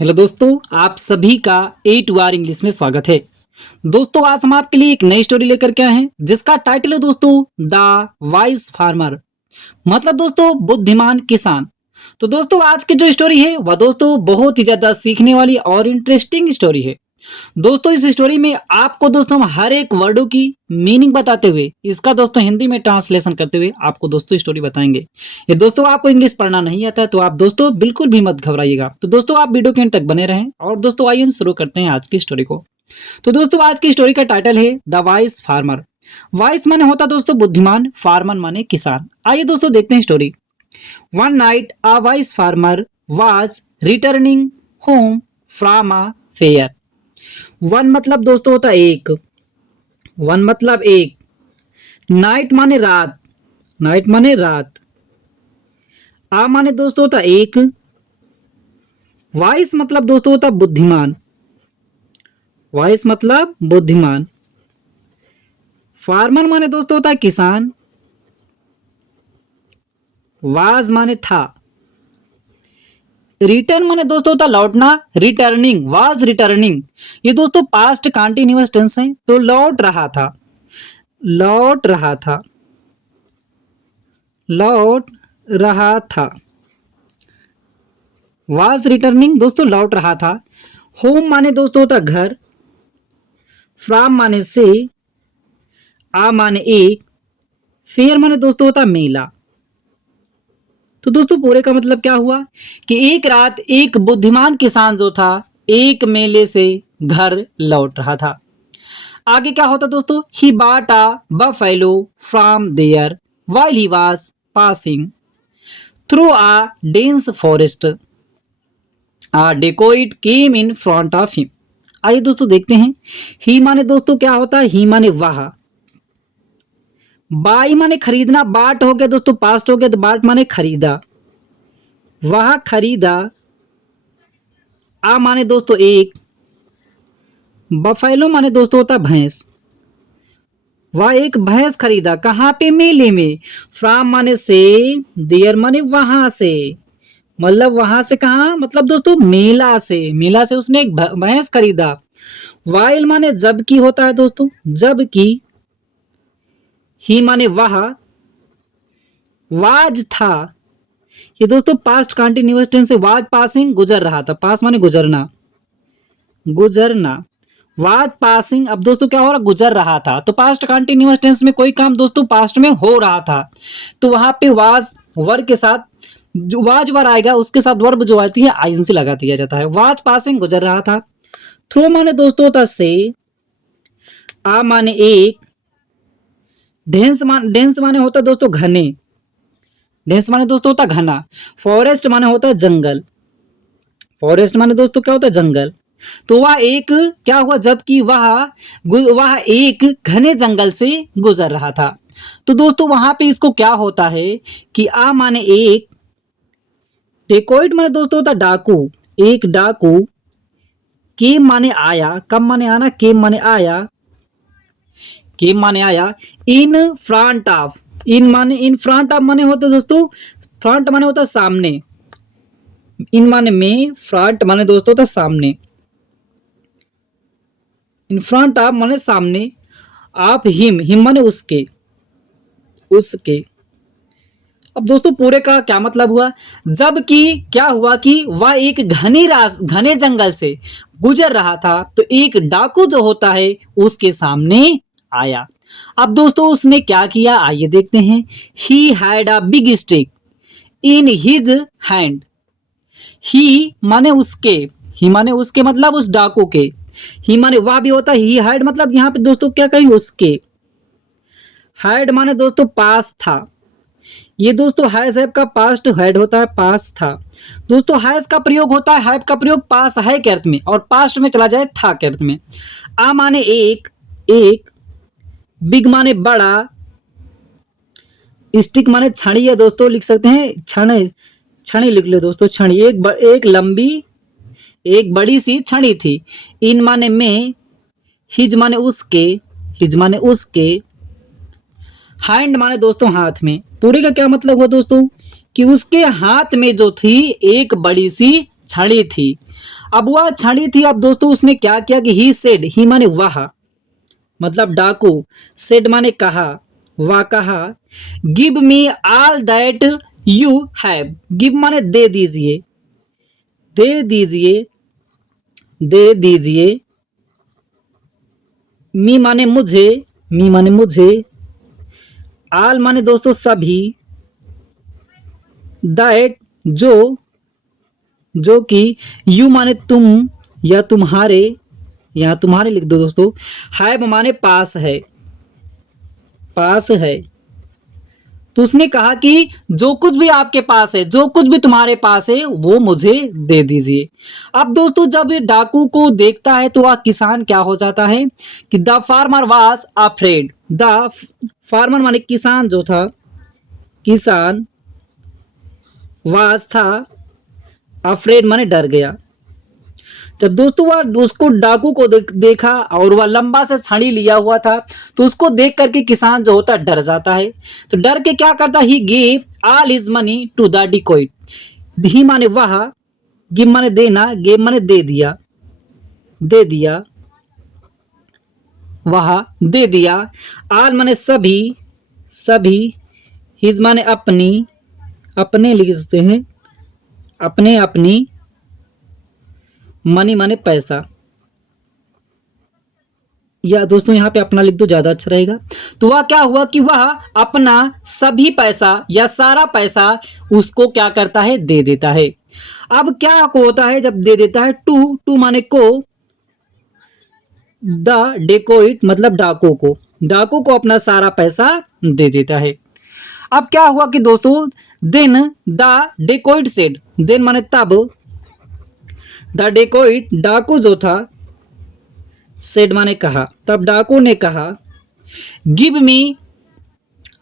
Hello दोस्तों, आप सभी का A2R इंग्लिश में स्वागत है। दोस्तों, आज हम आपके लिए एक नई स्टोरी लेकर के आए हैं जिसका टाइटल है दोस्तों द वाइज फार्मर। मतलब दोस्तों बुद्धिमान किसान। तो दोस्तों आज की जो स्टोरी है वह दोस्तों बहुत ही ज्यादा सीखने वाली और इंटरेस्टिंग स्टोरी है। दोस्तों इस स्टोरी में आपको दोस्तों हम हर एक वर्डों की मीनिंग बताते हुए इसका दोस्तों हिंदी में ट्रांसलेशन करते हुए आपको दोस्तों स्टोरी बताएंगे। ये दोस्तों आपको इंग्लिश पढ़ना नहीं आता है तो आप दोस्तों बिल्कुल भी मत घबराइएगा। तो दोस्तों आप वीडियो के अंत तक बने रहें और दोस्तों आइए हम शुरू करते हैं आज की स्टोरी को। तो दोस्तों आज की स्टोरी का टाइटल है द वाइज फार्मर। वाइज माने होता दोस्तों बुद्धिमान, फार्मर माने किसान। आइए दोस्तों देखते हैं story. One night a wise farmer was returning home from a fair. One मतलब दोस्तों होता एक, वन मतलब एक, नाइट माने रात, नाइट माने रात, आ माने दोस्तों होता एक, वाइस मतलब दोस्तों होता बुद्धिमान, वाइस मतलब बुद्धिमान, फार्मर माने दोस्तों होता किसान, वाज माने था, रिटर्न माने दोस्तों होता लौटना, रिटर्निंग, वाज रिटर्निंग ये दोस्तों पास्ट कंटिन्यूअस टेंस है तो लौट रहा था, लौट रहा था, लौट रहा था, वाज रिटर्निंग दोस्तों लौट रहा था। होम माने दोस्तों होता घर, फ्रॉम माने से, आ माने एक, फेयर माने दोस्तों होता मेला। तो दोस्तों पूरे का मतलब क्या हुआ कि एक रात एक बुद्धिमान किसान जो था एक मेले से घर लौट रहा था। आगे क्या होता दोस्तों, he bought a buffalo from there while he was passing through a dense forest, a dacoit came in front of him. आइए दोस्तों देखते हैं। ही माने दोस्तों क्या होता है, ही माने वह, बाई माने खरीदना, बाट हो गया दोस्तों पास्ट हो गया तो बाट माने खरीदा, वह खरीदा, आ माने दोस्तों एक, बफेलो माने दोस्तों होता भैंस, वह एक भैंस खरीदा कहाँ पे, मेले में, फ्रॉम माने से, देयर माने वहां से, मतलब वहां से कहा मतलब दोस्तों मेला से, मेला से उसने एक भैंस खरीदा। वाइल माने जबकि होता है दोस्तों, जबकि, ही माने वह, वाज था, ये दोस्तों पास्ट कंटिन्यूअस टेंस से, वाज पासिंग गुजर रहा था, पास माने गुजरना, गुजरना, वाज पासिंग। अब दोस्तों क्या हो रहा, गुजर रहा था तो पास्ट कंटिन्यूअस टेंस में कोई काम दोस्तों पास्ट में हो रहा था तो वहां पे वाज वर्ब के साथ जो वाज वर आएगा उसके साथ वर्ब जो आती है आईएनसी लगा दिया जाता है। वाज पासिंग गुजर रहा था, थ्रू माने दोस्तों होता से, आ माने एक, डेंस माने होता दोस्तों घने, डेंस माने दोस्तों होता घना, फॉरेस्ट माने होता है जंगल, फॉरेस्ट माने दोस्तों क्या होता है जंगल। तो वह एक क्या हुआ, जबकि वह एक घने जंगल से गुजर रहा था। तो दोस्तों वहां पे इसको क्या होता है कि आ माने एक, डेकोइट माने दोस्तों होता डाकू, एक डाकू, केम माने आया, कम माने आना, केम माने आया, केम माने आया, इन फ्रंट ऑफ, इन माने इन फ्रंट ऑफ माने होता दोस्तों, फ्रंट माने होता सामने, इन माने में, फ्रंट माने दोस्तों होता सामने, इन फ्रंट ऑफ माने सामने, ऑफ हिम, हिम माने उसके, उसके। अब दोस्तों पूरे का क्या मतलब हुआ, जबकि क्या हुआ कि वह एक घने जंगल से गुजर रहा था तो एक डाकू जो होता है उसके सामने आया। अब दोस्तों उसने क्या किया आइए देखते हैं। He had a big stick in his hand, he माने उसके, ही माने उसके मतलब उस डाकू के, ही माने वह भी होता है, ही हैड मतलब यहाँ पे दोस्तों क्या करेंगे उसके, हैड माने दोस्तों पास था, ये दोस्तों हैज हैव का पास्ट हेड होता है, पास था। दोस्तों हैज का प्रयोग होता है, हैव का प्रयोग पास है के अर्थ में और पास्ट में चला जाए था के अर्थ में। आ माने एक, एक, बिग माने बड़ा, स्टिक माने छड़ी है दोस्तों, लिख सकते हैं छड़, छड़ी लिख लो दोस्तों, छड़ी एक लंबी एक बड़ी सी छड़ी थी। इन माने में, हिज माने उसके, हिज माने उसके, हैंड माने दोस्तों हाथ में। पूरे का क्या मतलब हुआ दोस्तों कि उसके हाथ में जो थी एक बड़ी सी छड़ी थी। अब वह छड़ी थी। अब दोस्तों उसने क्या किया कि ही सेड, ही माने वह, मतलब डाकू, सेड माने कहा, वह कहा, give me all that you have, give माने दे दीजिए, दे दीजिए, दे दीजिए, मी माने मुझे, मी माने मुझे, आल माने दोस्तों सभी, दैट जो कि, यू माने तुम या तुम्हारे, या तुम्हारे लिख दो दोस्तों, हैव माने पास है, पास है। तो उसने कहा कि जो कुछ भी आपके पास है, जो कुछ भी तुम्हारे पास है वो मुझे दे दीजिए। अब दोस्तों जब ये डाकू को देखता है तो वह किसान क्या हो जाता है कि the farmer was afraid, the farmer माने किसान जो था, किसान, वाज था, अफ्रेड माने डर गया। जब दोस्तों वह उसको डाकू को देखा और वह लंबा से छड़ी लिया हुआ था, तो उसको देख करके किसान जो होता है डर जाता है। तो डर के क्या करता, he give all his money to the dacoit, he माने वह, गिव माने देना, गेव माने दे दिया, दे दिया, वह दे दिया, ऑल माने सभी, सभी, हिज माने अपनी, अपने लिखते हैं, अपने, अपनी, मनी माने पैसा, या दोस्तों यहाँ पे अपना लिख दो ज्यादा अच्छा रहेगा। तो वह क्या हुआ कि वह अपना सभी पैसा या सारा पैसा उसको क्या करता है, दे देता है। अब क्या होता है जब दे देता है, टू, टू माने को, द डेकोइट मतलब डाकू को, डाकू को अपना सारा पैसा दे देता है। अब क्या हुआ कि दोस्तों then the dacoit said, then माने तब, द डेकोइट डाकू जो था, सेड माने कहा, तब डाकू ने कहा, गिव मी,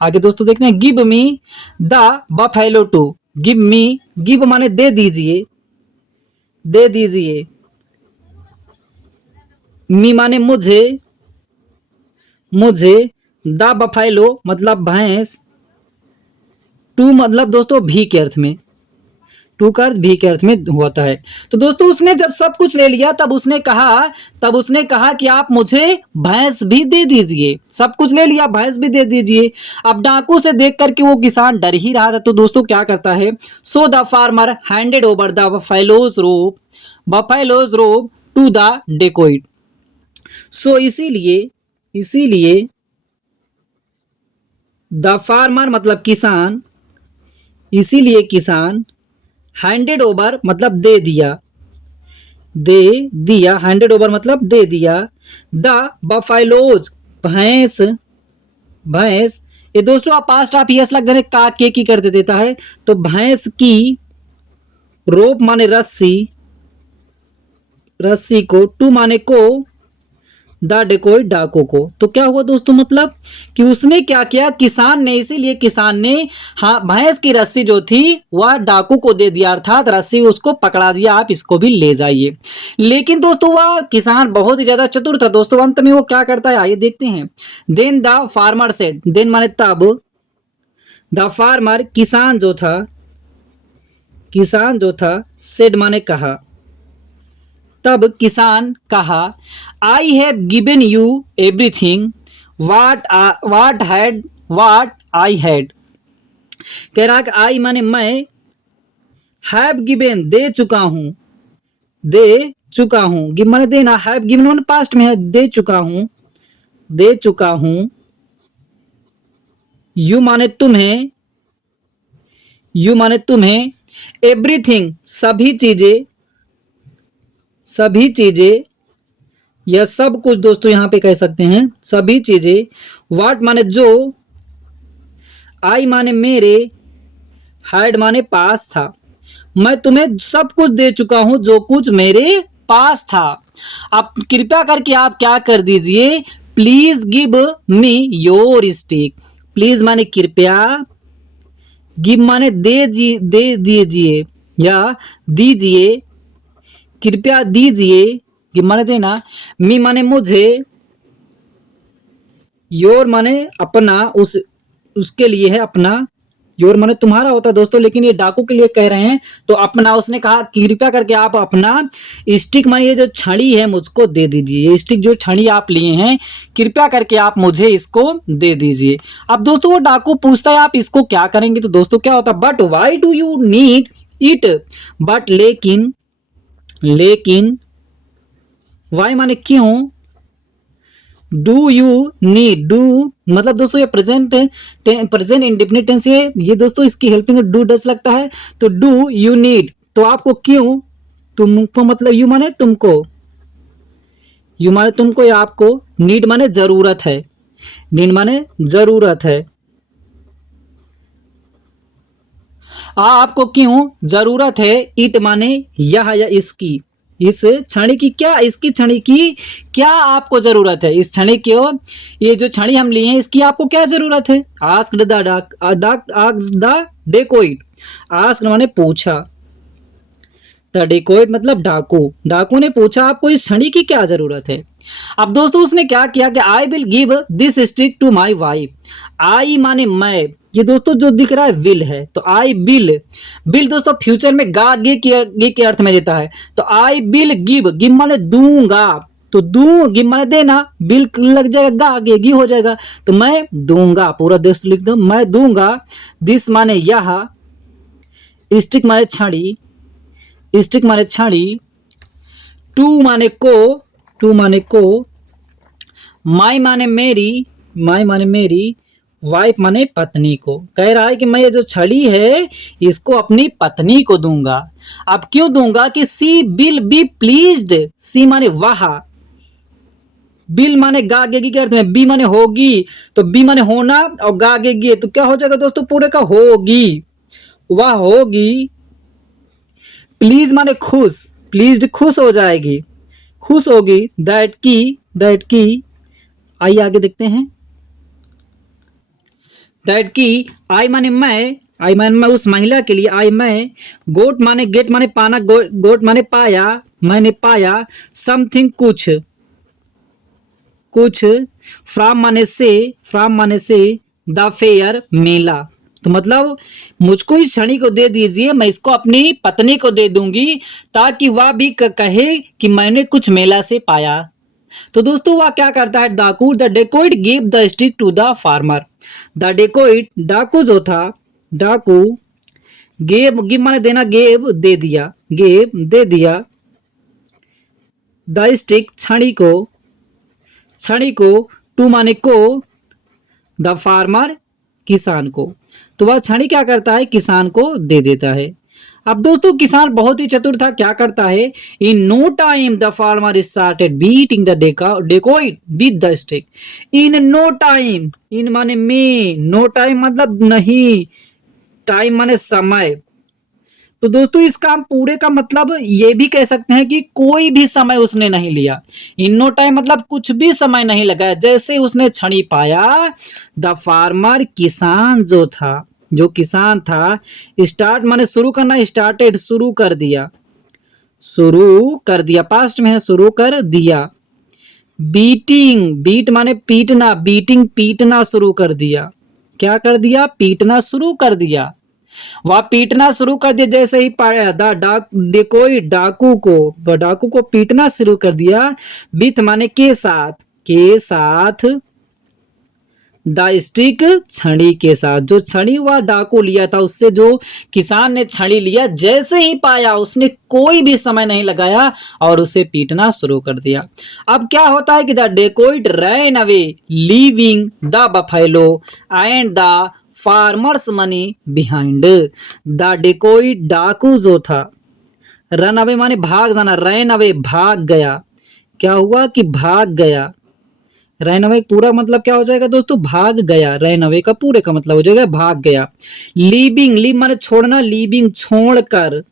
आगे दोस्तों देखते हैं, give me the buffalo too, give me, give माने दे दीजिए, दे दीजिए, मी माने मुझे, मुझे, द बफेलो मतलब भैंस, टू मतलब दोस्तों भी के अर्थ में, टू का अर्थ भी के अर्थ में होता है। तो दोस्तों उसने जब सब कुछ ले लिया तब उसने कहा कि आप मुझे भैंस भी दे दीजिए, सब कुछ ले लिया, भैंस भी दे दीजिए। अब डाकू से देख करके वो किसान डर ही रहा था, तो दोस्तों क्या करता है, so the farmer handed over the buffaloes रोब टू द डेकोइट। सो इसीलिए द फार्मर मतलब किसान, इसीलिए किसान, हैंडेड ओवर मतलब दे दिया, दे दिया, हैंडेड ओवर मतलब दे दिया, द बफेलोज भैंस, भैंस, ये दोस्तों आप पास्ट आप यस लग देने का के की कर देता है, तो भैंस की, रोप माने रस्सी, रस्सी को, टू माने को, द डेकोइट डाकू को। तो क्या हुआ दोस्तों, मतलब कि उसने क्या किया, किसान ने, इसीलिए किसान ने हाँ भैंस की रस्सी जो थी वह डाकू को दे दिया, अर्थात रस्सी उसको पकड़ा दिया, आप इसको भी ले जाइए। लेकिन दोस्तों वह किसान बहुत ही ज्यादा चतुर था दोस्तों, अंत में वो क्या करता है आइए देखते हैं। Then the farmer said, then माने तब, द फार्मर किसान जो था, किसान जो था, सेड माने कहा, तब किसान कहा, I have given you everything what I had, कह रहा कि आई माने मैं, हैव गिवन दे चुका हूं, दे चुका हूं, गिव माने देना, हैव गिवन माने पास्ट में है, दे चुका हूं, दे चुका हूं, यू माने तुम्हें, यू माने तुम्हें, एवरीथिंग सभी चीजें, सभी चीजें, यह सब कुछ दोस्तों यहां पे कह सकते हैं, सभी चीजें, वाट माने जो, आई माने मेरे, हैड माने पास था, मैं तुम्हें सब कुछ दे चुका हूं जो कुछ मेरे पास था। अब कृपया करके आप क्या कर दीजिए, please give me your stick, please माने कृपया, गिव माने दे दीजिए या दीजिए, कृपया दीजिए, गिव माने देना, मी माने मुझे, योर माने अपना, उसके लिए है अपना, योर माने तुम्हारा होता है दोस्तों, लेकिन ये डाकू के लिए कह रहे हैं। तो अपना उसने कहा कृपया करके आप अपना स्टिक माने ये जो छड़ी है मुझको दे दीजिए, ये स्टिक जो छड़ी आप लिए हैं कृपया करके आप मुझे इसको दे दीजिए। अब दोस्तों वो डाकू पूछता है आप इसको क्या करेंगे, तो दोस्तों क्या होता है, but why do you need it, but लेकिन, लेकिन वाई माने क्यों, डू यू नीड, डू मतलब दोस्तों ये प्रेजेंट है, प्रेजेंट इंडेफिनिट टेंस है ये दोस्तों, इसकी हेल्पिंग डू डस लगता है। तो डू यू नीड, तो आपको क्यों, तुमको मतलब यू माने तुमको, यू माने तुमको या आपको, नीड माने जरूरत है, नीड माने जरूरत है, आपको क्यों जरूरत है, इट माने यह या इसकी, इस छड़ी की, क्या इसकी छड़ी की क्या आपको जरूरत है, इस छड़ी की, ये जो छड़ी हम लिए हैं इसकी आपको क्या जरूरत है। आस्क्ड द डेकोइट, आस्क्ड माने पूछा, द डेकोइट मतलब डाकू, डाकू ने पूछा आपको इस छड़ी की क्या जरूरत है। अब दोस्तों उसने क्या किया कि I will give this stick to my wife, I माने मैं, ये दोस्तों जो दिख रहा है विल है, तो आई विल, विल दोस्तों फ्यूचर में गा गे के अर्थ में देता है। तो आई विल गिव, गिव माने दूंगा, तो दू गिव माने देना, बिल लग जाएगा गा आगे गी हो जाएगा, तो मैं दूंगा, पूरा दोस्त लिख दो, मैं दूंगा, दिस माने यह, स्टिक माने छड़ी, स्टिक माने छड़ी, टू माने को, टू माने को, माई माने मेरी, माई माने मेरी, वाइफ माने पत्नी को। कह रहा है कि मैं ये जो छड़ी है इसको अपनी पत्नी को दूंगा। अब क्यों दूंगा कि सी विल बी प्लीज्ड, सी माने वह, बिल माने गागेगी के अर्थ में, बी माने होगी, तो बी माने होना और गागेगी तो क्या हो जाएगा दोस्तों पूरे का होगी, वह होगी, प्लीज माने खुश, प्लीज्ड खुश हो जाएगी, खुश होगी, दैट की, दैट की, आइए आगे देखते हैं, दैट की, आई माने मैं, आई माने मैं उस महिला के लिए, आई मैं, गोट माने गेट माने पाना, गोट माने पाया, मैंने पाया, समथिंग कुछ, कुछ, फ्रॉम माने से, फ्रॉम माने से, द फेयर मेला, तो मतलब मुझको इस छड़ी को दे दीजिए, मैं इसको अपनी पत्नी को दे दूंगी ताकि वह भी कहे कि मैंने कुछ मेला से पाया। तो दोस्तों वह क्या करता है डाकू, the dacoit give the stick to the farmer, the dacoit डाकू जो था, डाकू, गेव गिव माने देना, गेव दे दिया, गेव दे दिया, द स्टिक छड़ी को, छड़ी को, टू माने को, द फार्मर किसान को, तो वह छड़ी क्या करता है किसान को दे देता है। अब दोस्तों किसान बहुत ही चतुर था, क्या करता है, in no time the farmer started beating the dacoit with the stick, in no time, in माने में, नो टाइम मतलब नहीं, टाइम माने समय, तो दोस्तों इस काम पूरे का मतलब ये भी कह सकते हैं कि कोई भी समय उसने नहीं लिया, इन नो टाइम मतलब कुछ भी समय नहीं लगाया, जैसे उसने छड़ी पाया, द फार्मर किसान जो था, जो किसान था, स्टार्ट माने शुरू करना, स्टार्टेड शुरू कर दिया, शुरू कर दिया, पास्ट में है शुरू कर दिया, बीटिंग, बीट माने पीटना, बीटिंग पीटना शुरू कर दिया, क्या कर दिया, पीटना शुरू कर दिया, वह पीटना शुरू कर दिया, जैसे ही पाया कोई डाकू को पीटना शुरू कर दिया, विथ माने के साथ, के साथ, द स्टिक छड़ी के साथ, जो छड़ी वह डाकू लिया था उससे जो किसान ने छड़ी लिया, जैसे ही पाया उसने कोई भी समय नहीं लगाया और उसे पीटना शुरू कर दिया। अब क्या होता है कि the dacoit ran away leaving the buffalo and the farmer's money behind, the dacoit डाकू जो था, रन अवे माने भाग जाना, रैन अवे भाग गया, क्या हुआ कि भाग गया, रैन अवे पूरा मतलब क्या हो जाएगा दोस्तों, भाग गया, रैन अवे का पूरे का मतलब हो जाएगा भाग गया, लीविंग, लीव माने छोड़ना, लीविंग छोड़कर,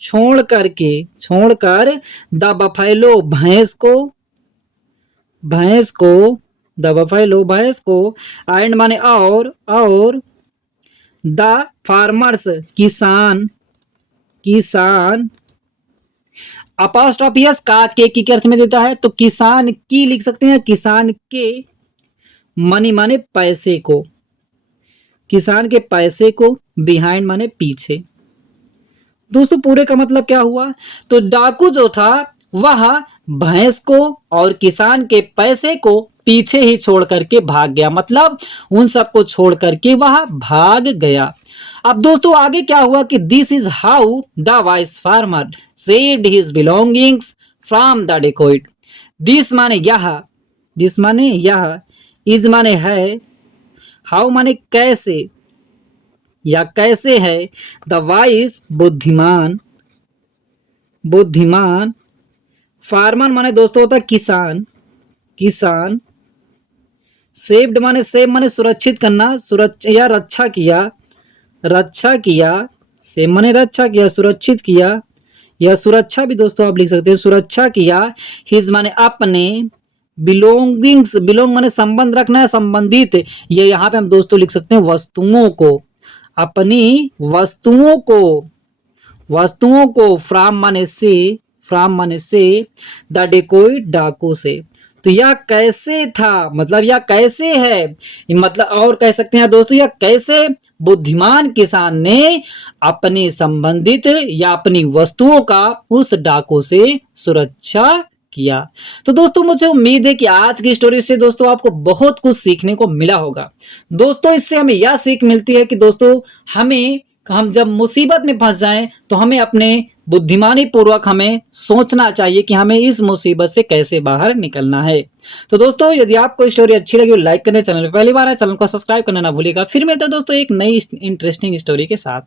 छोड़ करके, छोड़कर, द बफेलो भैंस को, भैंस को, द बफेलो भैंस को, एंड माने और द फार्मर्स किसान, किसान, अपोस्ट्रोफियस का के अर्थ में देता है, तो किसान की लिख सकते हैं, किसान के, मनी माने पैसे को, किसान के पैसे को, बिहाइंड माने पीछे। दोस्तों पूरे का मतलब क्या हुआ, तो डाकू जो था वह भैंस को और किसान के पैसे को पीछे ही छोड़ करके भाग गया, मतलब उन सबको छोड़ करके वह भाग गया। अब दोस्तों आगे क्या हुआ कि this is how the wise farmer saved his belongings from the dacoit. This माने यह, दिस माने यह, इज माने है, हाउ माने कैसे या कैसे है, द वाइस बुद्धिमान, बुद्धिमान, फार्मर माने दोस्तों होता है किसान, किसान, सेव्ड माने सेव माने सुरक्षित करना, सुरक्षा या रक्षा किया, रक्षा किया, सेव माने रक्षा किया, सुरक्षित किया, या सुरक्षा भी दोस्तों आप लिख सकते हैं, सुरक्षा किया, हिज माने अपने, बिलोंगिंग्स, बिलोंग माने संबंध रखना है, संबंधित, ये यहाँ पे हम दोस्तों लिख सकते हैं वस्तुओं को, अपनी वस्तुओं को, वस्तुओं को, फ्रॉम माने से, फ्रॉम माने से, द डेकोइट डाकू से। तो यह कैसे था, मतलब यह कैसे है, मतलब और कह सकते हैं दोस्तों यह कैसे बुद्धिमान किसान ने अपने संबंधित या अपनी वस्तुओं का उस डाकू से सुरक्षा किया। तो दोस्तों मुझे उम्मीद है कि आज की स्टोरी से दोस्तों आपको बहुत कुछ सीखने को मिला होगा। दोस्तों इससे हमें यह सीख मिलती है कि दोस्तों हम जब मुसीबत में फंस जाएं तो हमें अपने बुद्धिमानी पूर्वक हमें सोचना चाहिए कि हमें इस मुसीबत से कैसे बाहर निकलना है। तो दोस्तों यदि आपको स्टोरी अच्छी लगी तो लाइक करने, चैनल पर पहली बार है चैनल को सब्सक्राइब करना ना भूलिएगा। फिर मिलते हैं दोस्तों एक नई इंटरेस्टिंग स्टोरी के साथ।